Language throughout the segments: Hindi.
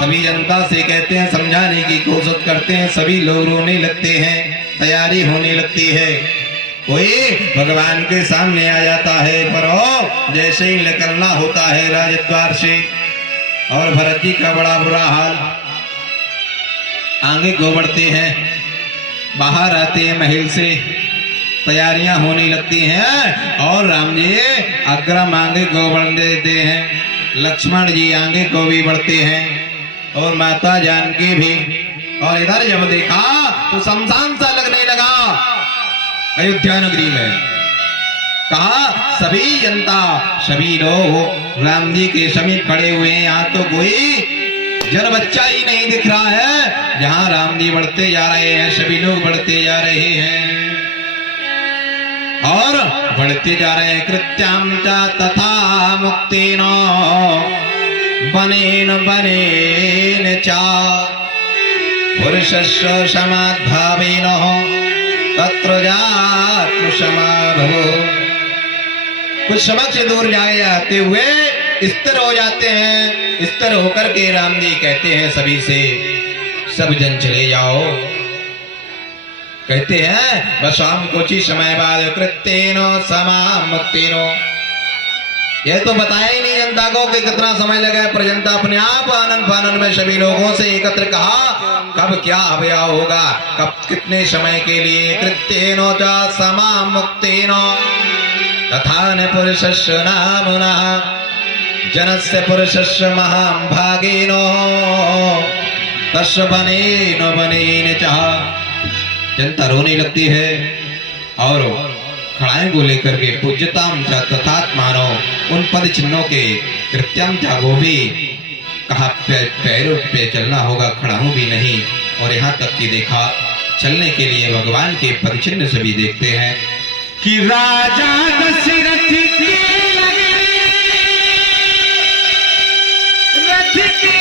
सभी जनता से कहते हैं, समझाने की कोशिश करते हैं, सभी लोग रोने लगते हैं, तैयारी होने लगती है। कोई भगवान के सामने आ जाता है, पर जैसे ही निकलना होता है राजद्वार से, और भरत जी का बड़ा बुरा हाल, आगे को बढ़ते हैं, बाहर आते हैं महल से, तैयारियां होने लगती हैं, और राम जी अग्रम आगे को बढ़ देते हैं, लक्ष्मण जी आगे को भी बढ़ते हैं, और माता जानकी भी। और इधर जब देखा तो शमशान सा लगने लगा अयोध्या नगरी में। कहा सभी जनता, सभी लोग राम जी के समीप खड़े हुए हैं, यहाँ तो कोई जन बच्चा ही नहीं दिख रहा है। जहाँ राम जी बढ़ते जा रहे हैं, सभी लोग बढ़ते जा रहे हैं और बढ़ते जा रहे हैं। कृत्याम च तथा मुक्तेन बनेन बनेन च पुरुषस्य समाद्भावेन तत्र जात्म समाभवो। कुछ समझ से दूर जाते हुए स्थिर हो जाते हैं। स्थिर होकर के राम जी कहते हैं सभी से, सब जन चले जाओ। कहते हैं बस शाम कुछ ही समय बाद कृत्येनो समाम मुक्तेनो। यह तो बताया ही नहीं जनता को कि कितना समय लगा है, पर जनता अपने आप आनंद फानंद में सभी लोगों से एकत्र कहा कब क्या अभया होगा, कब कितने समय के लिए। कृत्येनो च समाम मुक्तेनो तथा न पुरुषस्य नामुना जनस्य पुरुषस्य महां भागेनो तस्य बनेन बनेन च। जनता रोने लगती है और खड़ाई को लेकर के पूज्यताम च तथात्मानो, उन पद चिन्हों के कृत्यम था वो भी कहा पैरों पे चलना होगा, खड़ा हूं भी नहीं। और यहाँ तक कि देखा चलने के लिए भगवान के पद चिन्ह सभी देखते हैं कि राजा दशरथ के रथ के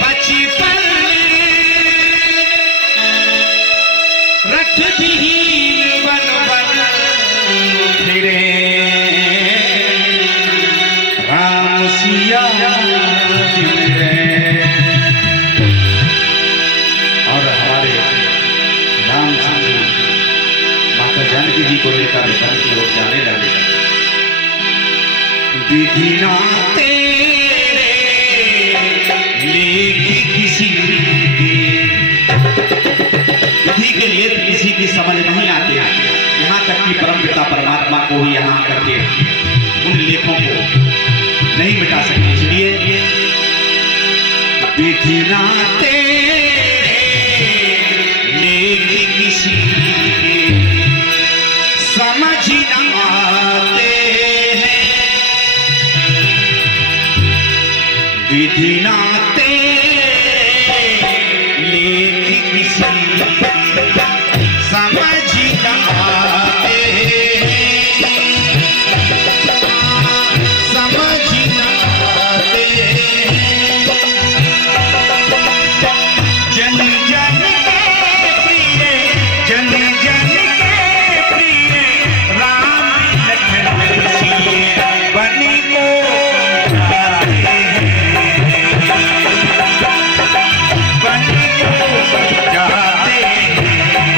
पची पर रथ विहीन वन वन फिरे राम सिया फिरे। और हमारे राम जी माता जानकी जी को लेकर वन की ओर जाने लगे। विधि ना तेरे लेगी किसी विधि के लिए किसी की समझ नहीं आती है। यहाँ तक कि परमपिता परमात्मा को ही यहाँ करके उन लेखों को नहीं मिटा सकते। इसलिए विधि ना तेरे लेगी किसी समझ न आते हैं। विधि ना तेरे लेगी किसी समझ न आते हैं। समझ न आते हैं। जन जन के प्रिय, जन जन के प्रिय राम लखन सिए बनी को जाते हैं। बनी को जाते हैं।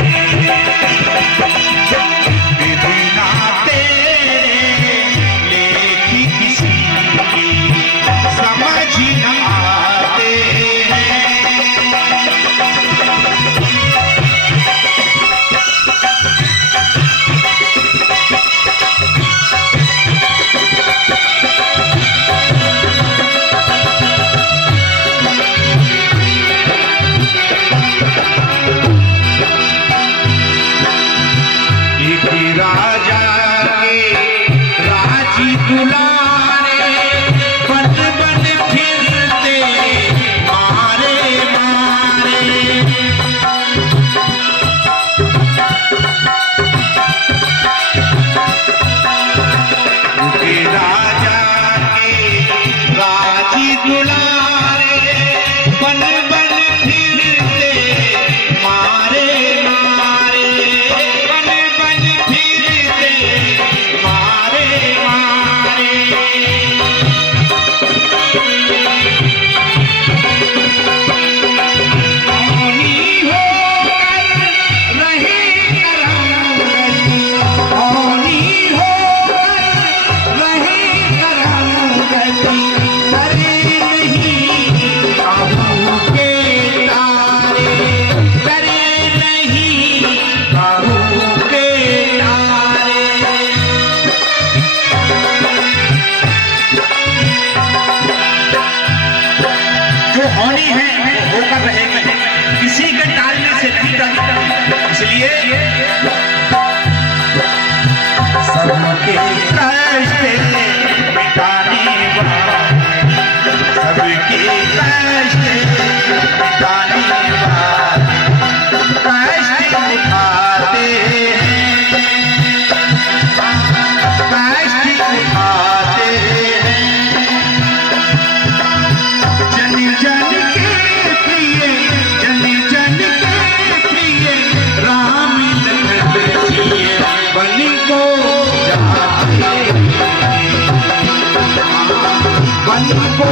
रहेगी, किसी के टालने से नहीं टलती। इसलिए सबके कष्ट मिटाने वाला, सबके कष्ट मिटाने वाला, कष्ट उठाते हैं, कष्ट उठाते हैं, जन जन के प्रिय, जन जन के प्रिय, राम लखन जिए बलि को चाहते हैं, बलि को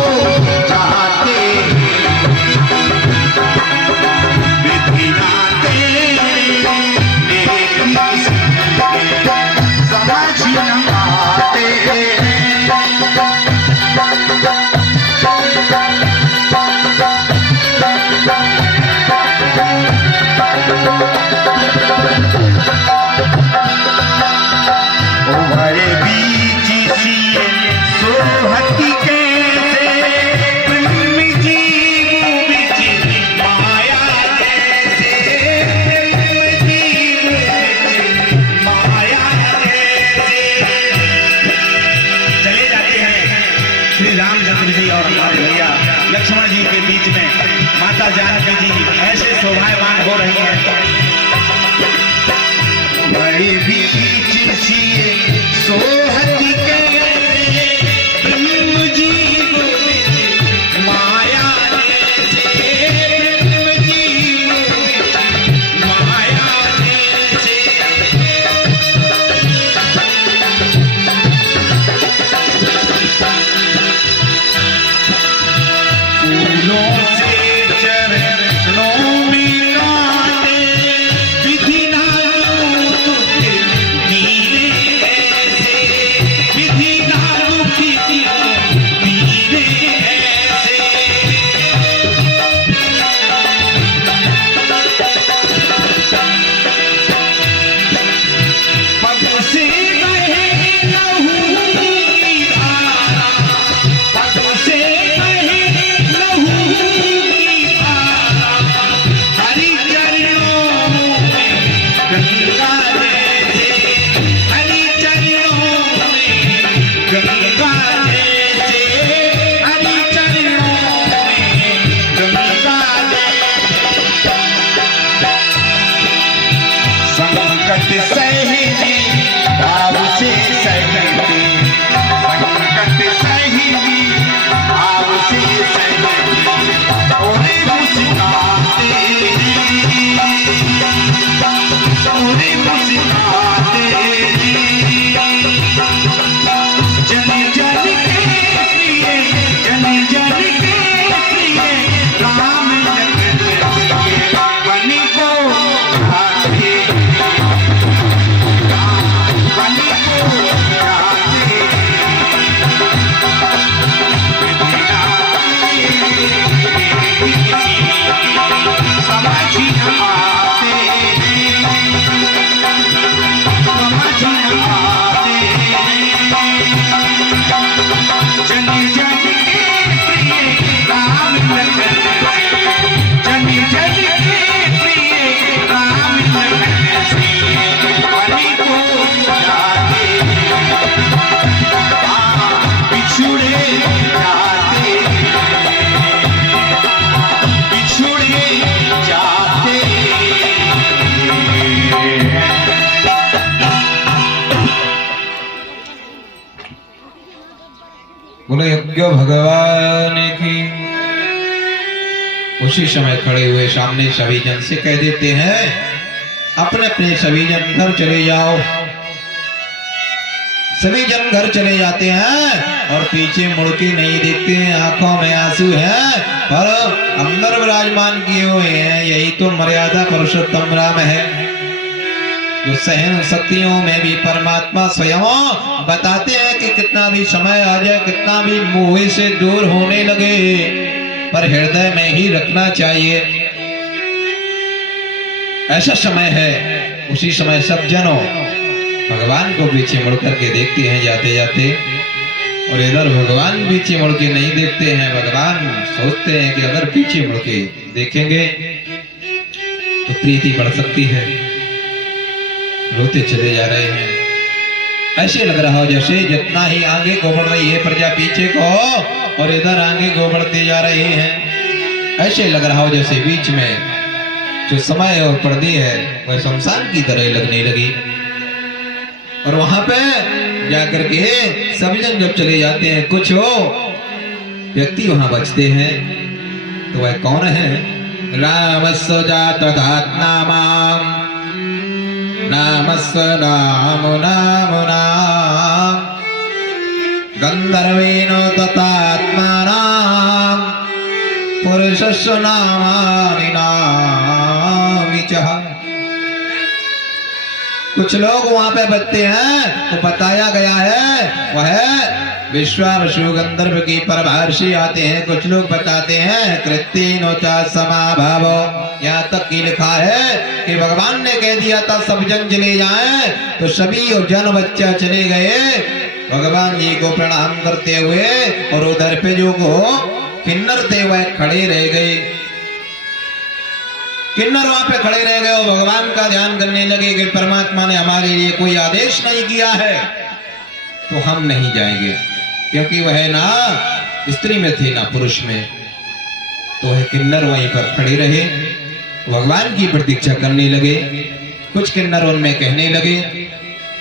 चाहते हैं, विधिनाते समझ न आते हैं। उभरे बीच सिए सोहती कैसे, प्रेम जीव बिच माया कैसे, प्रेम जीव बिच माया कैसे। चले जाते हैं श्री रामचंद्र जी और हमारे भैया लक्ष्मण जी के बीच में, माता जानकी जी ऐसे शोभायमान हो रही हैं। बड़े बीच सिए सोहती कैसे, प्रेम जीव बिच माया कैसे, प्रेम जीव बिच माया कैसे। फूलों से चरणों में काटे, विधि ना तुझे दीने ऐसे, विधि ना रुकी दीने ऐसे। पग से बहे लहू की धारा, पग से बहे लहू की धारा, हरि चरणों में गंगा जैसे, हरि चरणों में गंगा जैसे, हरि चरणों में गंगा जैसे। संकट सही भाव से सहते, संकट सही भाव से सहते, ओरे मुस्कुराते हैं, ओरे मुस्कुराते हैं। जन जन के प्रिय, जन जन के प्रिय, राम लखन जिए बलि को चाहते हैं, बलि को चाहते हैं। समझ न आते हैं, समझ न आते हैं। जन जन के प्रिय राम लखन, जन जन के प्रिय राम लखन जिए बलि को चाहते हैं, बिछुड़े जाते हैं, बिछुड़े जाते हैं। बोले यज्ञ भगवान की। उसी समय खड़े हुए सामने सभी जन से कह देते हैं, अपने अपने सभी जन घर चले जाओ। सभी जन घर चले जाते हैं और पीछे मुड़ के नहीं देखते हैं, आंखों में आंसू है, पर अंदर विराजमान किए हुए हैं। यही तो मर्यादा पुरुषोत्तम राम है, जो सहन शक्तियों में भी परमात्मा स्वयं बताते हैं कि कितना भी समय आ जाए, कितना भी मोह से दूर होने लगे, पर हृदय में ही रखना चाहिए। ऐसा समय है। उसी समय सब जनों भगवान को पीछे मुड़ करके देखते हैं जाते जाते, और इधर भगवान पीछे मुड़ के नहीं देखते हैं। भगवान सोचते हैं कि अगर पीछे मुड़ के देखेंगे तो प्रीति बढ़ सकती है। रोते चले जा रहे हैं। ऐसे लग रहा हो जैसे जितना ही आगे को बढ़ रही है प्रजा पीछे को, और इधर आगे को बढ़ते जा रहे हैं। ऐसे लग रहा हो जैसे बीच में जो समय और पर्दे है वह शमशान की तरह लगने लगी। और वहां पे जाकर के सब जन जब चले जाते हैं, कुछ हो व्यक्ति वहां बचते हैं। तो वह कौन है? रामस्य जातदात्माम नामस्य नाम नाम नाम गंधर्वेण ततात्मानां पुरुषस्य नामानि नामी च। कुछ लोग वहां पे बचते हैं तो बताया गया है वह विश्वावसु गंधर्व की परभाषी आते हैं। कुछ लोग बताते हैं कृत्येनोचा समाभाव, यहाँ तक की लिखा है कि भगवान ने कह दिया था सब जन चले जाएं, तो सभी जन बच्चा चले गए भगवान जी को प्रणाम करते हुए। और उधर पे जो को किन्नर थे वह खड़े रह गए। किन्नर वहां पे खड़े रह गए और भगवान का ध्यान करने लगे कि परमात्मा ने हमारे लिए कोई आदेश नहीं किया है तो हम नहीं जाएंगे, क्योंकि वह ना स्त्री में थे ना पुरुष में। तो वह किन्नर वहीं पर खड़े रहे, भगवान की प्रतीक्षा करने लगे। कुछ किन्नर उनमें कहने लगे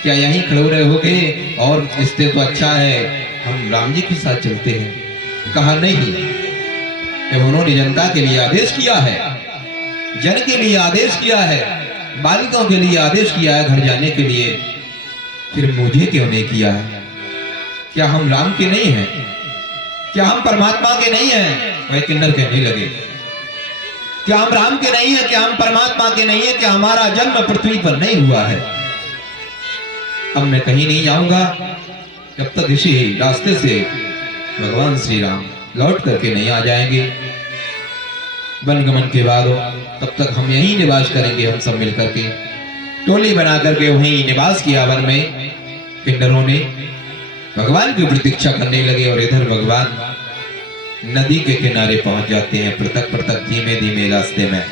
क्या यहीं खड़े रहोगे, और इससे तो अच्छा है हम राम जी के साथ चलते हैं। कहा नहीं, जब उन्होंने जनता के लिए आदेश किया है, जन के लिए आदेश किया है, बालिकाओं के लिए आदेश किया है घर जाने के लिए, फिर मुझे क्यों नहीं किया है? क्या हम राम के नहीं हैं? क्या हम परमात्मा के नहीं हैं? वह किन्नर कहने लगे क्या हम राम के नहीं हैं? क्या हम परमात्मा के नहीं हैं? क्या हमारा जन्म पृथ्वी पर नहीं हुआ है? अब मैं कहीं नहीं जाऊंगा जब तक इसी रास्ते से भगवान श्री राम लौट करके नहीं आ जाएंगे। वनगमन के बाद तब तक हम यहीं निवास करेंगे। हम सब मिलकर के टोली बना करके वहीं निवास किया वन में। किन्नरों ने भगवान की प्रतीक्षा करने लगे और इधर भगवान नदी के किनारे पहुंच जाते हैं, पृथक पृथक धीमे धीमे रास्ते में।